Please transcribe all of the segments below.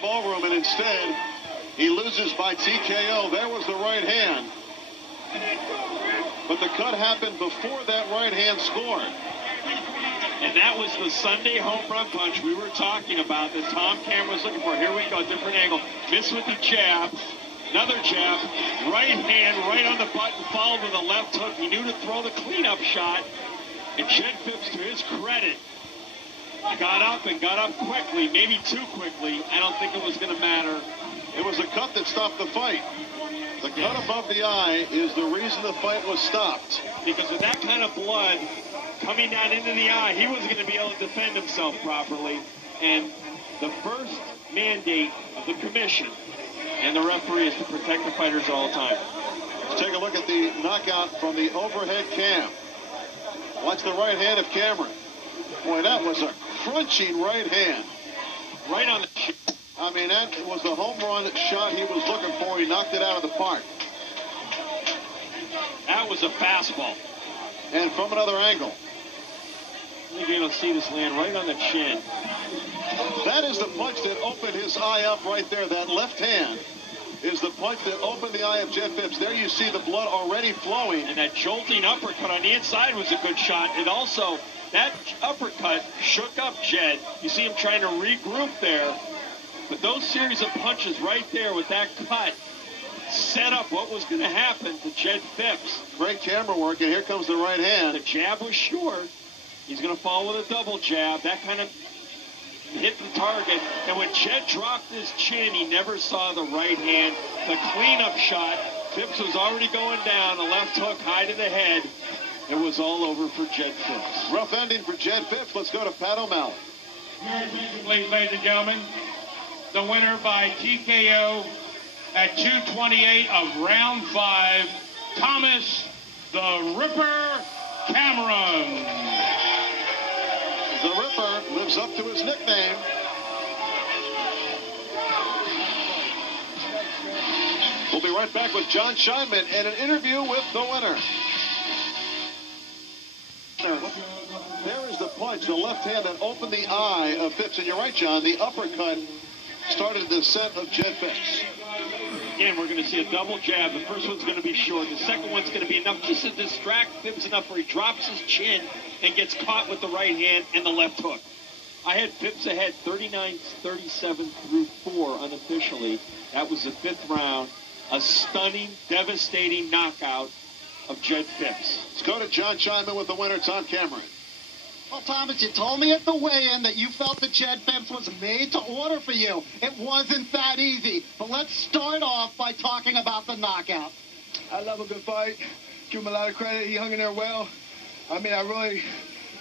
ballroom, and instead he loses by TKO. There was the right hand. But the cut happened before that right hand scored. And that was the Sunday home run punch we were talking about that Tom Cameron was looking for. Here we go, different angle. Missed with the jab. Another jab. Right hand right on the button, followed with a left hook. He knew to throw the cleanup shot. And Jed Phipps, to his credit, got up and got up quickly, maybe too quickly. I don't think it was going to matter. It was a cut that stopped the fight. The cut above the eye is the reason the fight was stopped. Because with that kind of blood coming down into the eye, he wasn't going to be able to defend himself properly. And the first mandate of the commission and the referee is to protect the fighters all the time. Let's take a look at the knockout from the overhead cam. Watch the right hand of Cameron. Boy, that was a crunching right hand. Right on the chin. I mean, that was the home run shot he was looking for. He knocked it out of the park. That was a fastball. And from another angle. You're going to see this land right on the chin. That is the punch that opened his eye up right there. That left hand is the punch that opened the eye of Jed Phipps. There you see the blood already flowing. And that jolting uppercut on the inside was a good shot. It also, that uppercut shook up Jed. You see him trying to regroup there. But those series of punches right there with that cut set up what was going to happen to Jed Phipps. Great camera work, and here comes the right hand. The jab was short. He's going to follow with a double jab. That kind of hit the target. And when Jed dropped his chin, he never saw the right hand. The cleanup shot, Phipps was already going down. The left hook high to the head. It was all over for Jed Phipps. Rough ending for Jed Phipps. Let's go to Pat O'Malley. Please, ladies and gentlemen, the winner by TKO at 2:28 of round 5, Thomas the Ripper Cameron. The Ripper lives up to his nickname. We'll be right back with John Scheinman and an interview with the winner. There is the punch, the left hand that opened the eye of Phipps. And you're right, John, the uppercut started the descent of Jed Phipps. Again, we're going to see a double jab. The first one's going to be short. The second one's going to be enough just to distract Phipps enough where he drops his chin and gets caught with the right hand and the left hook. I had Phipps ahead 39-37 through 4 unofficially. That was the 5th round. A stunning, devastating knockout of Jed Phipps. Let's go to John Scheinman with the winner, Tom Cameron. Well, Thomas, you told me at the weigh-in that you felt that Jed Phipps was made to order for you. It wasn't that easy. But let's start off by talking about the knockout. I love a good fight. Give him a lot of credit. He hung in there well. I mean,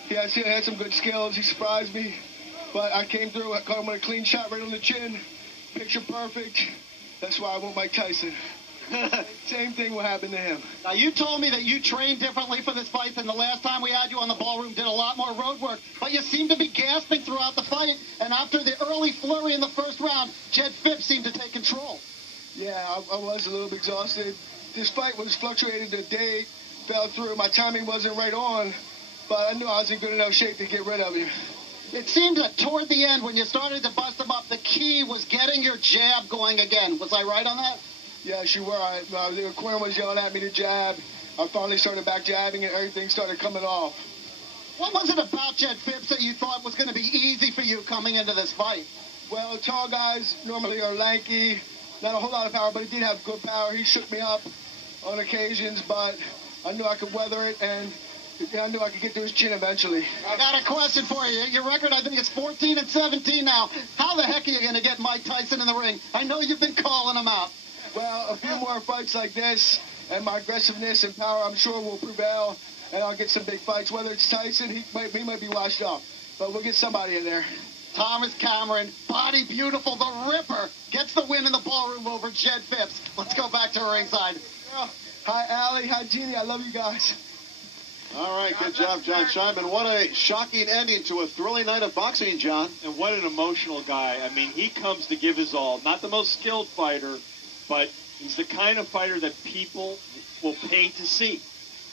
he had some good skills. He surprised me. But I came through. I caught him with a clean shot right on the chin. Picture perfect. That's why I want Mike Tyson. Same thing will happen to him. Now, you told me that you trained differently for this fight than the last time we had you on the ballroom, did a lot more road work, but you seemed to be gasping throughout the fight, and after the early flurry in the first round, Jed Phipps seemed to take control. Yeah, I was a little bit exhausted. This fight was fluctuating. The day fell through. My timing wasn't right on, but I knew I was in good enough shape to get rid of him. It seemed that toward the end, when you started to bust him up, the key was getting your jab going again. Was I right on that? Yes, you were. The corner was yelling at me to jab. I finally started back jabbing, and everything started coming off. What was it about Jed Phipps that you thought was going to be easy for you coming into this fight? Well, tall guys normally are lanky, not a whole lot of power, but he did have good power. He shook me up on occasions, but I knew I could weather it, and I knew I could get to his chin eventually. I got a question for you. Your record, I think, is 14-17 now. How the heck are you going to get Mike Tyson in the ring? I know you've been calling him out. Well, a few more fights like this, and my aggressiveness and power, I'm sure, will prevail, and I'll get some big fights. Whether it's Tyson, he might be washed up, but we'll get somebody in there. Thomas Cameron, body beautiful, the Ripper, gets the win in the ballroom over Jed Phipps. Let's go back to ringside. Hi, Allie. Hi, Jeannie. I love you guys. All right, good job, John Scheinman. What a shocking ending to a thrilling night of boxing, John. And what an emotional guy. I mean, he comes to give his all. Not the most skilled fighter, but he's the kind of fighter that people will pay to see.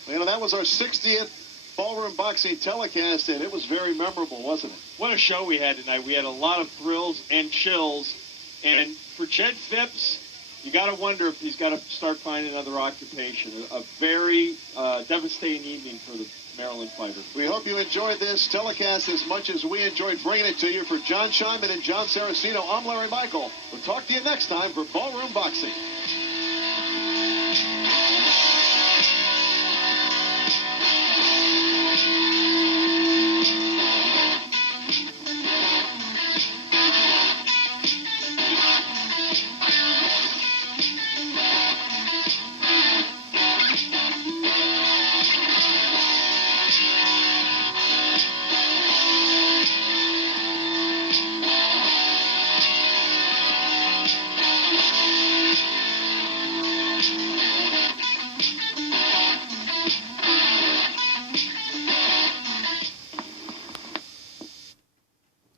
You know, that was our 60th ballroom boxing telecast, and it was very memorable, wasn't it? What a show we had tonight. We had a lot of thrills and chills. And for Jed Phipps, you got to wonder if he's got to start finding another occupation. A very devastating evening for the Maryland fighter. We hope you enjoyed this telecast as much as we enjoyed bringing it to you. For John Scheinman and John Saraceno, I'm Larry Michael. We'll talk to you next time for Ballroom Boxing.